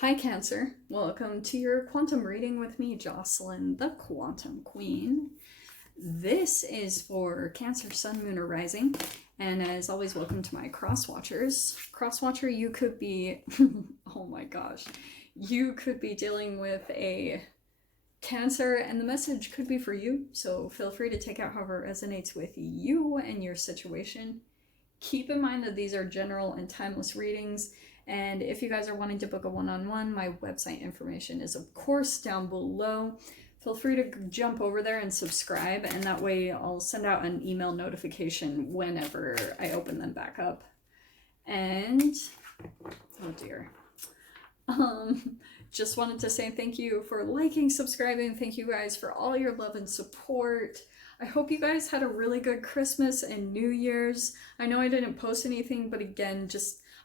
Hi, Cancer. Welcome to your quantum reading with me, Jocelyn, the Quantum Queen. This is for Cancer, Sun, Moon, or Rising. And as always, welcome to my cross watchers. Cross watcher, you could be, oh my gosh, you could be dealing with a Cancer, and the message could be for you. So feel free to take out however it resonates with you and your situation. Keep in mind that these are general and timeless readings. And if you guys are wanting to book a one-on-one, my website information is of course down below. Feel free to jump over there and subscribe, and that way I'll send out an email notification whenever I open them back up. And oh dear. Just wanted to say thank you for liking, subscribing. Thank you guys for all your love and support. I hope you guys had a really good Christmas and New Year's. I know I didn't post anything, but again,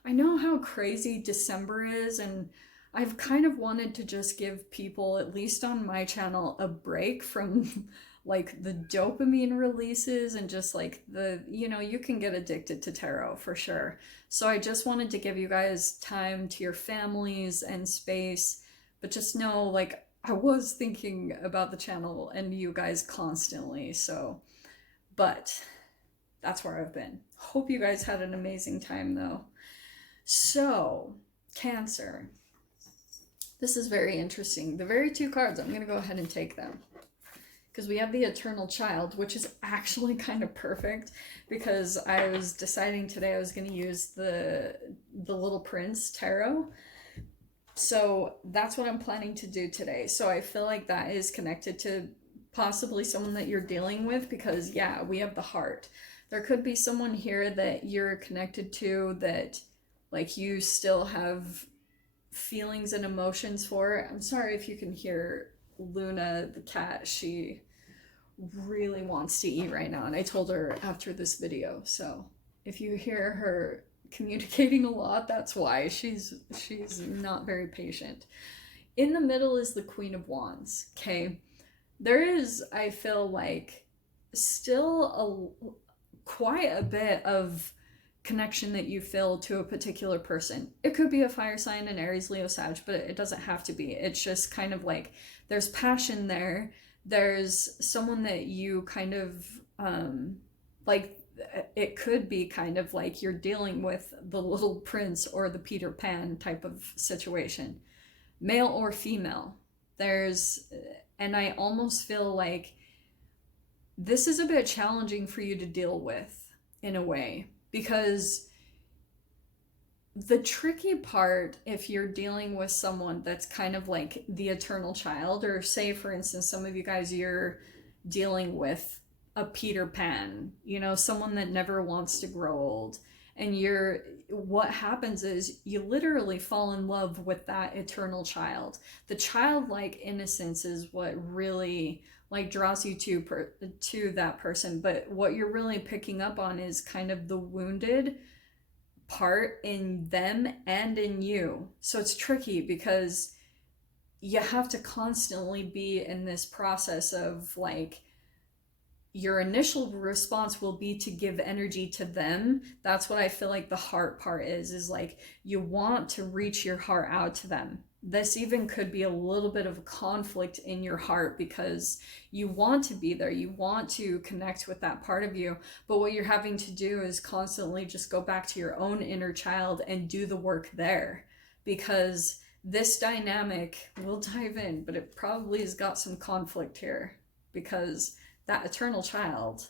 I know how crazy December is, and I've kind of wanted to just give people, at least on my channel, a break from like the dopamine releases and just like you can get addicted to tarot for sure. So I just wanted to give you guys time to your families and space, but just know, like, I was thinking about the channel and you guys constantly, but that's where I've been. Hope you guys had an amazing time though. So, Cancer. This is very interesting. The very two cards, I'm going to go ahead and take them. Because we have the Eternal Child, which is actually kind of perfect, because I was deciding today I was going to use the Little Prince Tarot. So that's what I'm planning to do today. So I feel like that is connected to possibly someone that you're dealing with, because yeah, we have the heart. There could be someone here that you're connected to that like you still have feelings and emotions for. I'm sorry if you can hear Luna the cat. She really wants to eat right now, and I told her after this video, so if you hear her communicating a lot, that's why. She's not very patient. In the middle is the Queen of Wands. Okay, there is, I feel like, still quite a bit of connection that you feel to a particular person. It could be a fire sign, an Aries, Leo, Sag, but it doesn't have to be. It's just kind of like there's passion there. There's someone that you kind of like. It could be kind of like you're dealing with the Little Prince or the Peter Pan type of situation, male or female. And I almost feel like this is a bit challenging for you to deal with in a way, because the tricky part, if you're dealing with someone that's kind of like the Eternal Child, or say for instance some of you guys, you're dealing with a Peter Pan, someone that never wants to grow old, and what happens is you literally fall in love with that Eternal Child. The childlike innocence is what really like draws you to that person, but what you're really picking up on is kind of the wounded part in them and in you. So it's tricky because you have to constantly be in this process of like, your initial response will be to give energy to them. That's what I feel like the heart part is like you want to reach your heart out to them. This even could be a little bit of a conflict in your heart because you want to be there, you want to connect with that part of you, but what you're having to do is constantly just go back to your own inner child and do the work there, because this dynamic, we'll dive in, but it probably has got some conflict here, because that Eternal Child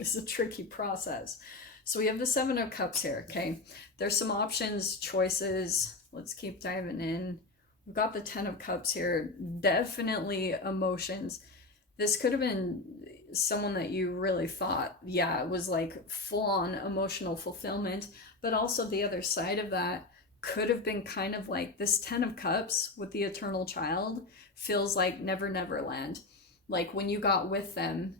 is a tricky process. So we have the Seven of Cups here, okay? There's some options, choices. Let's keep diving in. We've got the Ten of Cups here. Definitely emotions. This could have been someone that you really thought, yeah, it was like full-on emotional fulfillment, but also the other side of that could have been kind of like this Ten of Cups with the Eternal Child feels like Never Never Land. Like when you got with them,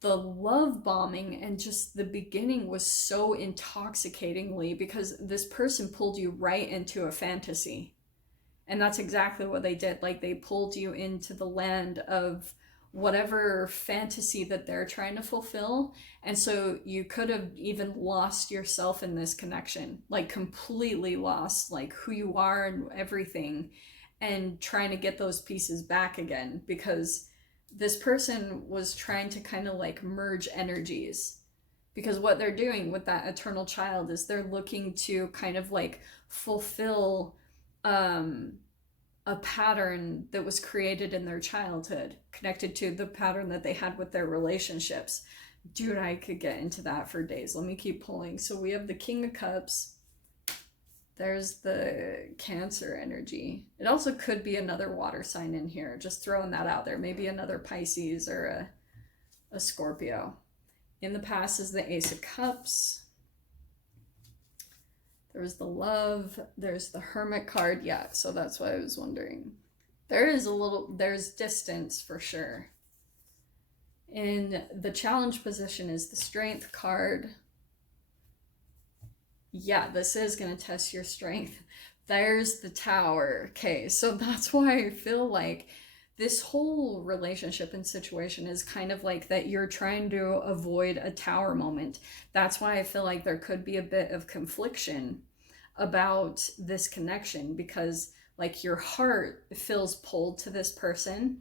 the love bombing and just the beginning was so intoxicatingly, because this person pulled you right into a fantasy. And that's exactly what they did. Like they pulled you into the land of whatever fantasy that they're trying to fulfill. And so you could have even lost yourself in this connection, like completely lost like who you are and everything, and trying to get those pieces back again, because this person was trying to kind of like merge energies. Because what they're doing with that eternal child is they're looking to kind of like fulfill a pattern that was created in their childhood, connected to the pattern that they had with their relationships. Dude, I could get into that for days. Let me keep pulling. So we have the King of Cups. There's the Cancer energy. It also could be another water sign in here. Just throwing that out there. Maybe another Pisces or a Scorpio. In the past is the Ace of Cups. There's the Love. There's the Hermit card. Yeah, so that's why I was wondering. There's distance for sure. In the challenge position is the Strength card. Yeah, this is going to test your strength. There's the Tower. Okay, so that's why I feel like this whole relationship and situation is kind of like that you're trying to avoid a tower moment. That's why I feel like there could be a bit of confliction about this connection, because like your heart feels pulled to this person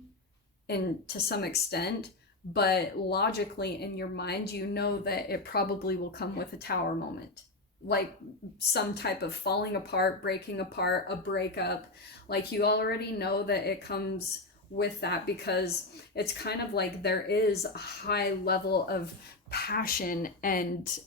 and to some extent, but logically in your mind, you know that it probably will come with a tower moment. Like some type of falling apart, breaking apart, a breakup. Like you already know that it comes with that, because it's kind of like there is a high level of passion and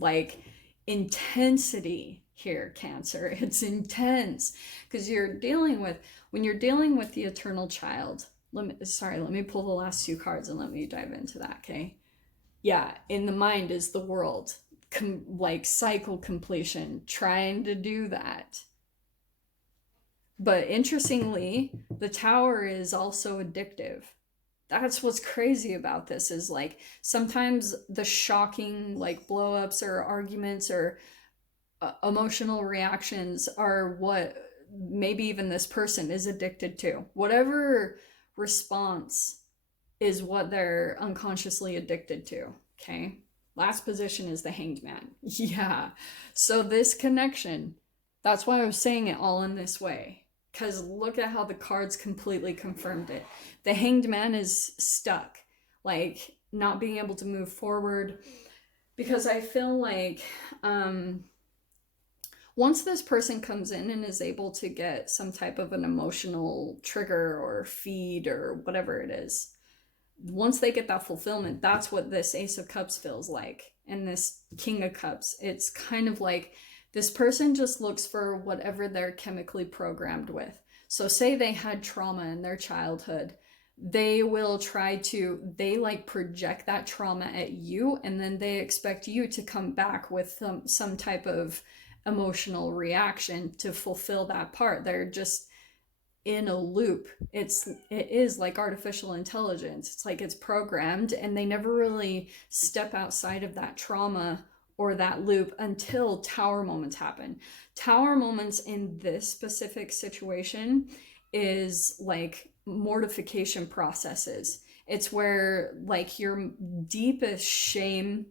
like intensity here, Cancer. It's intense because when you're dealing with the eternal child. Let me pull the last two cards and let me dive into that. Okay, yeah, in the mind is the world, like cycle completion, trying to do that. But interestingly, the Tower is also addictive. That's what's crazy about this, is like sometimes the shocking like blow-ups or arguments or emotional reactions are what maybe even this person is addicted to. Whatever response is what they're unconsciously addicted to. Okay, last position is the Hanged Man. Yeah, so this connection, that's why I was saying it all in this way, because look at how the cards completely confirmed it. The Hanged Man is stuck, like not being able to move forward, because I feel like once this person comes in and is able to get some type of an emotional trigger or feed or whatever it is, once they get that fulfillment, that's what this Ace of Cups feels like. And this King of Cups, it's kind of like this person just looks for whatever they're chemically programmed with. So say they had trauma in their childhood, they will they like project that trauma at you, and then they expect you to come back with some type of emotional reaction to fulfill that part. They're just in a loop. It is like artificial intelligence. It's like it's programmed, and they never really step outside of that trauma or that loop until tower moments happen. Tower moments in this specific situation is like mortification processes. It's where like your deepest shame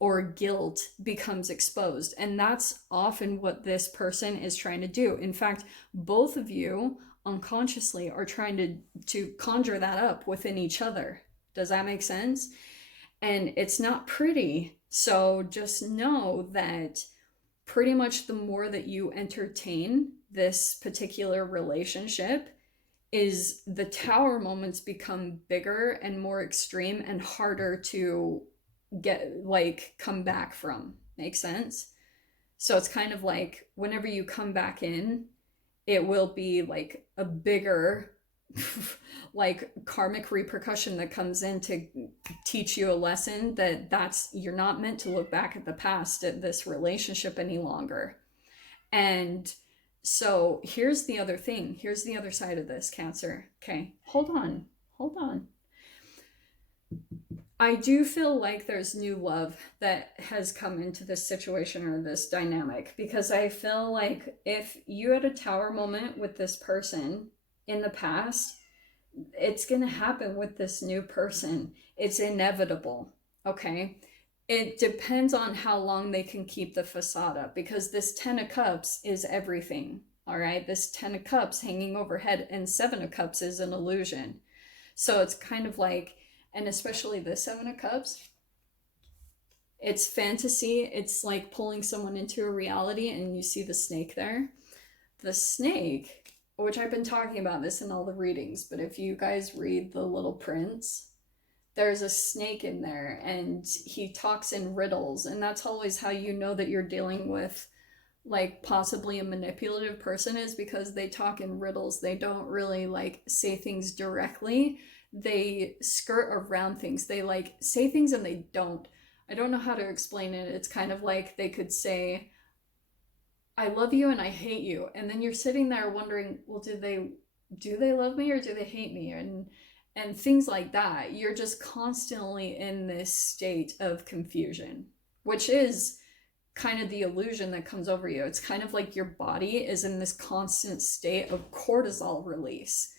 or guilt becomes exposed. And that's often what this person is trying to do. In fact, both of you unconsciously are trying to conjure that up within each other. Does that make sense? And it's not pretty. So just know that pretty much the more that you entertain this particular relationship, is the tower moments become bigger and more extreme and harder to come back from. Make sense? So it's kind of like whenever you come back in, it will be like a bigger like karmic repercussion that comes in to teach you a lesson that's you're not meant to look back at the past at this relationship any longer. And so here's the other thing. Here's the other side of this, Cancer. Okay, hold on. I do feel like there's new love that has come into this situation or this dynamic, because I feel like if you had a tower moment with this person in the past, it's going to happen with this new person. It's inevitable, okay? It depends on how long they can keep the facade up, because this 10 of Cups is everything, all right? This 10 of Cups hanging overhead, and 7 of Cups is an illusion. So it's kind of like, and especially the 7 of Cups, it's fantasy. It's like pulling someone into a reality, and you see the snake there. The snake, which I've been talking about this in all the readings, but if you guys read The Little Prince, there's a snake in there, and he talks in riddles, and that's always how you know that you're dealing with like possibly a manipulative person, is because they talk in riddles. They don't really like say things directly. They skirt around things. They like say things and they don't. I don't know how to explain it. It's kind of like they could say, I love you and I hate you. And then you're sitting there wondering, well, do they love me or do they hate me? And things like that. You're just constantly in this state of confusion, which is kind of the illusion that comes over you. It's kind of like your body is in this constant state of cortisol release,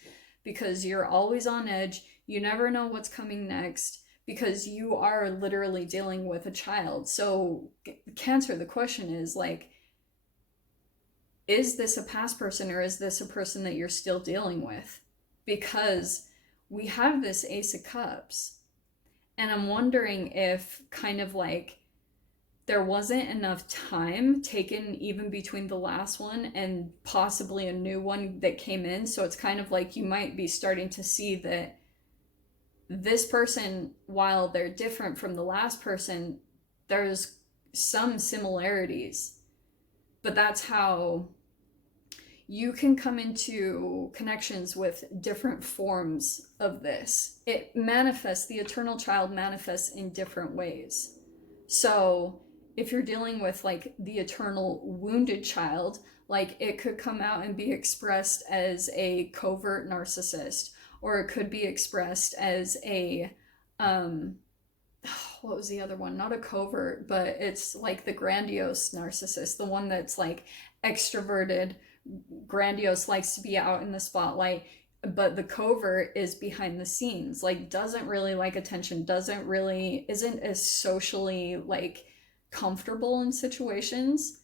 because you're always on edge. You never know what's coming next, because you are literally dealing with a child. So Cancer, the question is like, is this a past person, or is this a person that you're still dealing with? Because we have this Ace of Cups, and I'm wondering if kind of like there wasn't enough time taken even between the last one and possibly a new one that came in. So it's kind of like you might be starting to see that this person, while they're different from the last person, there's some similarities. But that's how you can come into connections with different forms of this. It manifests, the eternal child manifests in different ways. So if you're dealing with like the eternal wounded child, like it could come out and be expressed as a covert narcissist, or it could be expressed as a, what was the other one? Not a covert, but it's like the grandiose narcissist, the one that's like extroverted, grandiose, likes to be out in the spotlight, but the covert is behind the scenes, like doesn't really like attention, isn't as socially like comfortable in situations.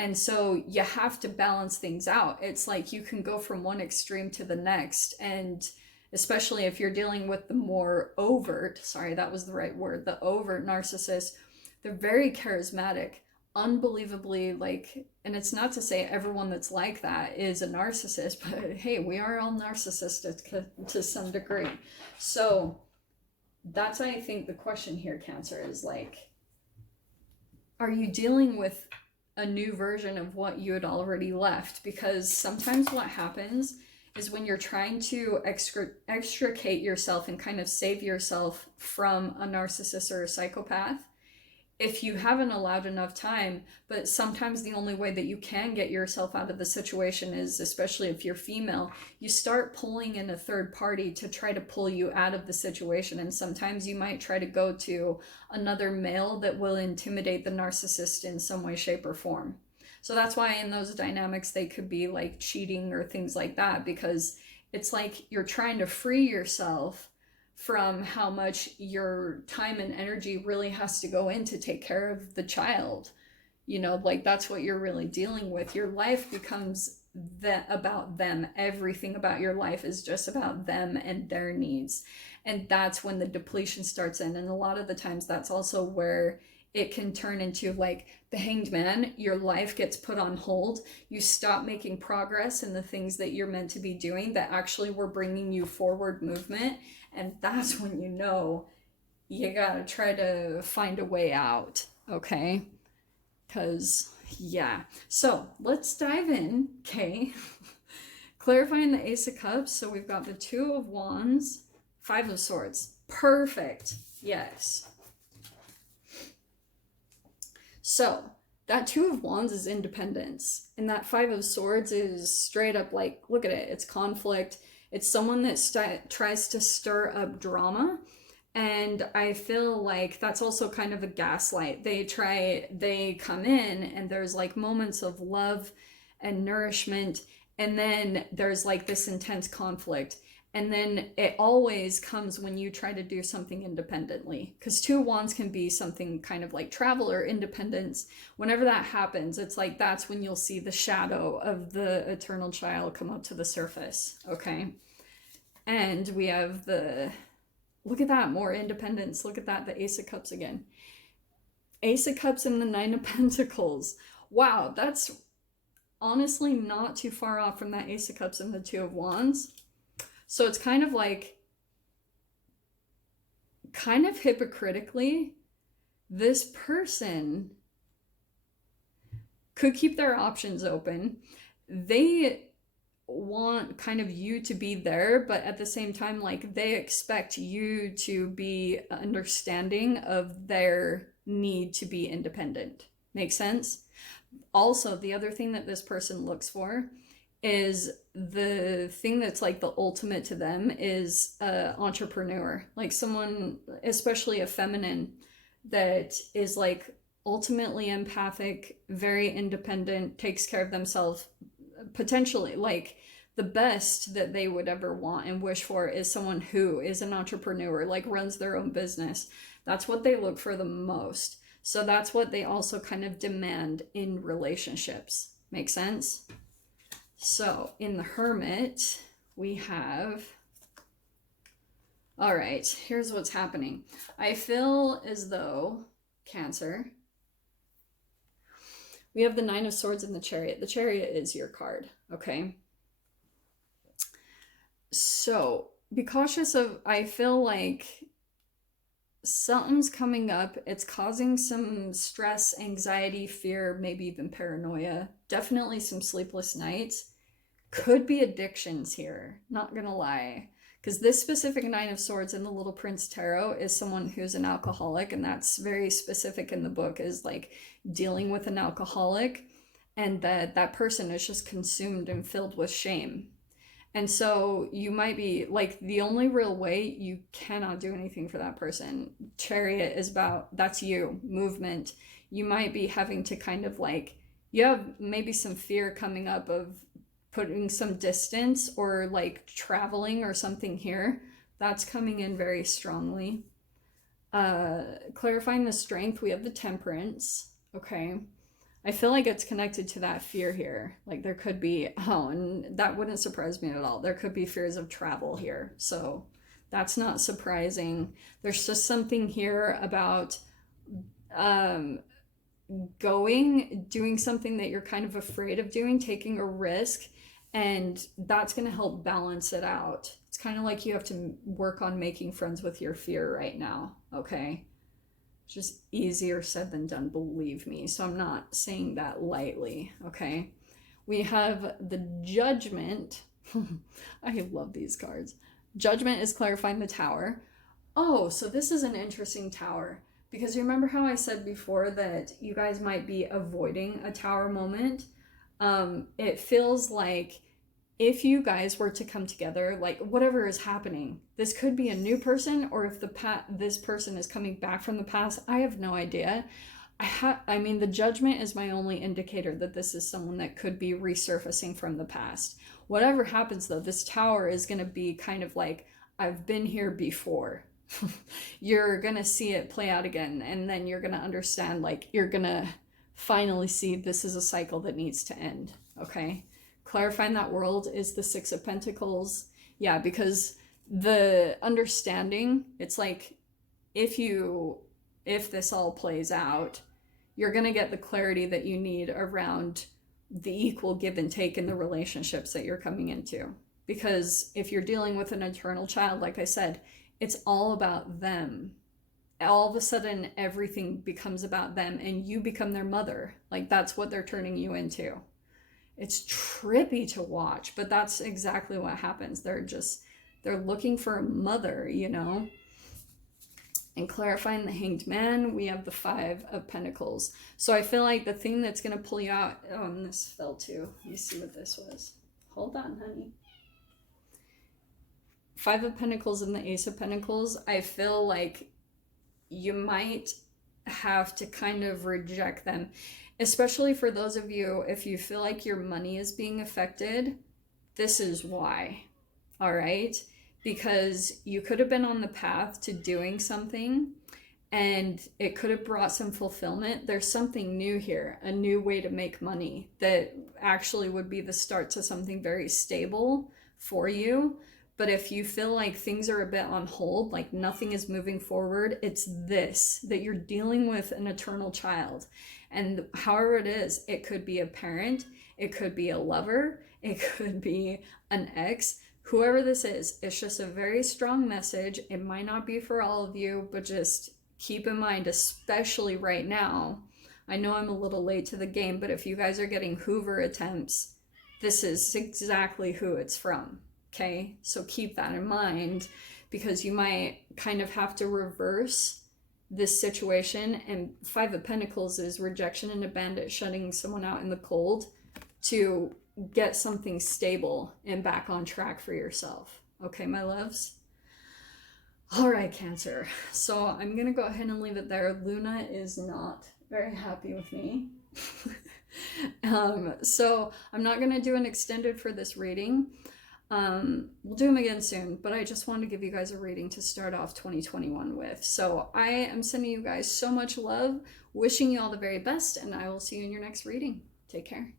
And so you have to balance things out. It's like you can go from one extreme to the next, and especially if you're dealing with the more overt, sorry, that was the right word, the overt narcissist, they're very charismatic, unbelievably like, and it's not to say everyone that's like that is a narcissist, but hey, we are all narcissistic to some degree. So that's, I think, the question here, Cancer, is like, are you dealing with a new version of what you had already left? Because sometimes what happens is when you're trying to extricate yourself and kind of save yourself from a narcissist or a psychopath, if you haven't allowed enough time, but sometimes the only way that you can get yourself out of the situation is, especially if you're female, you start pulling in a third party to try to pull you out of the situation. And sometimes you might try to go to another male that will intimidate the narcissist in some way, shape, or form. So that's why in those dynamics, they could be like cheating or things like that, because it's like you're trying to free yourself from how much your time and energy really has to go in to take care of the child. You know, like that's what you're really dealing with. Your life becomes about them. Everything about your life is just about them and their needs. And that's when the depletion starts in. And a lot of the times that's also where it can turn into like the Hanged Man. Your life gets put on hold. You stop making progress in the things that you're meant to be doing that actually were bringing you forward movement. And that's when you know you gotta try to find a way out, okay? Because, yeah. So let's dive in, okay? Clarifying the Ace of Cups. So we've got the Two of Wands, Five of Swords. Perfect. Yes. So that Two of Wands is independence. And that Five of Swords is straight up like, look at it. It's conflict. It's someone that tries to stir up drama. And I feel like that's also kind of a gaslight. They come in and there's like moments of love and nourishment. And then there's like this intense conflict. And then it always comes when you try to do something independently, because Two of Wands can be something kind of like travel or independence. Whenever that happens, it's like that's when you'll see the shadow of the eternal child come up to the surface. Okay. And we have look at that, more independence. Look at that, the Ace of Cups again. Ace of Cups and the Nine of Pentacles. Wow, that's honestly not too far off from that Ace of Cups and the Two of Wands. So it's kind of like, kind of hypocritically, this person could keep their options open. They want kind of you to be there, but at the same time, like, they expect you to be understanding of their need to be independent. Make sense? Also, the other thing that this person looks for is the thing that's like the ultimate to them is an entrepreneur, like someone, especially a feminine, that is like ultimately empathic, very independent, takes care of themselves. Potentially, like, the best that they would ever want and wish for is someone who is an entrepreneur, like runs their own business. That's what they look for the most. So that's what they also kind of demand in relationships. Make sense? So in the Hermit, we have, all right, here's what's happening. I feel as though, Cancer, we have the Nine of Swords and the Chariot. The Chariot is your card, okay? So be cautious of, I feel like something's coming up. It's causing some stress, anxiety, fear, maybe even paranoia. Definitely some sleepless nights. Could be addictions here, not gonna lie. Because this specific Nine of Swords in the Little Prince Tarot is someone who's an alcoholic, and that's very specific in the book, is like dealing with an alcoholic, and that person is just consumed and filled with shame. And so you might be like, the only real way, you cannot do anything for that person. Chariot is about, that's you, movement. You might be having to kind of like, you have maybe some fear coming up of putting some distance or like traveling or something here. That's coming in very strongly. Clarifying the Strength, we have the Temperance. Okay. I feel like it's connected to that fear here. Like there could be, oh, and that wouldn't surprise me at all. There could be fears of travel here. So that's not surprising. There's just something here about doing something that you're kind of afraid of doing, taking a risk, and that's going to help balance it out. It's kind of like you have to work on making friends with your fear right now, okay? It's just easier said than done, believe me. So I'm not saying that lightly, okay? We have the Judgment. I love these cards. Judgment is clarifying the Tower. Oh, so this is an interesting Tower. Because you remember how I said before that you guys might be avoiding a Tower moment? It feels like if you guys were to come together, like whatever is happening, this could be a new person, or if this person is coming back from the past, I have no idea. I mean, the Judgment is my only indicator that this is someone that could be resurfacing from the past. Whatever happens though, this Tower is going to be kind of like, I've been here before. You're going to see it play out again, and then you're going to understand, like, you're going to finally see this is a cycle that needs to end, okay? Clarifying that World is the Six of Pentacles. Yeah, because the understanding, it's like, if this all plays out, you're going to get the clarity that you need around the equal give and take in the relationships that you're coming into. Because if you're dealing with an eternal child, like I said, it's all about them. All of a sudden, everything becomes about them, and you become their mother. Like, that's what they're turning you into. It's trippy to watch, but that's exactly what happens. They're looking for a mother, you know? And clarifying the Hanged Man, we have the Five of Pentacles. So I feel like the thing that's going to pull you out, oh, and this fell too. Let me see what this was. Hold on, honey. Five of Pentacles and the Ace of Pentacles, I feel like you might have to kind of reject them, especially for those of you, if you feel like your money is being affected, this is why. All right. because you could have been on the path to doing something and it could have brought some fulfillment. There's something new here, a new way to make money that actually would be the start to something very stable for you. But if you feel like things are a bit on hold, like nothing is moving forward, it's this, that you're dealing with an eternal child. And however it is, it could be a parent, it could be a lover, it could be an ex, whoever this is. It's just a very strong message. It might not be for all of you, but just keep in mind, especially right now, I know I'm a little late to the game, but if you guys are getting Hoover attempts, this is exactly who it's from, okay? So keep that in mind, because you might kind of have to reverse this situation. And Five of Pentacles is rejection and abandon, shutting someone out in the cold to get something stable and back on track for yourself. Okay, my loves? All right, Cancer. So I'm going to go ahead and leave it there. Luna is not very happy with me. So I'm not going to do an extended for this reading. We'll do them again soon, but I just wanted to give you guys a reading to start off 2021 with. So I am sending you guys so much love, wishing you all the very best, and I will see you in your next reading. Take care.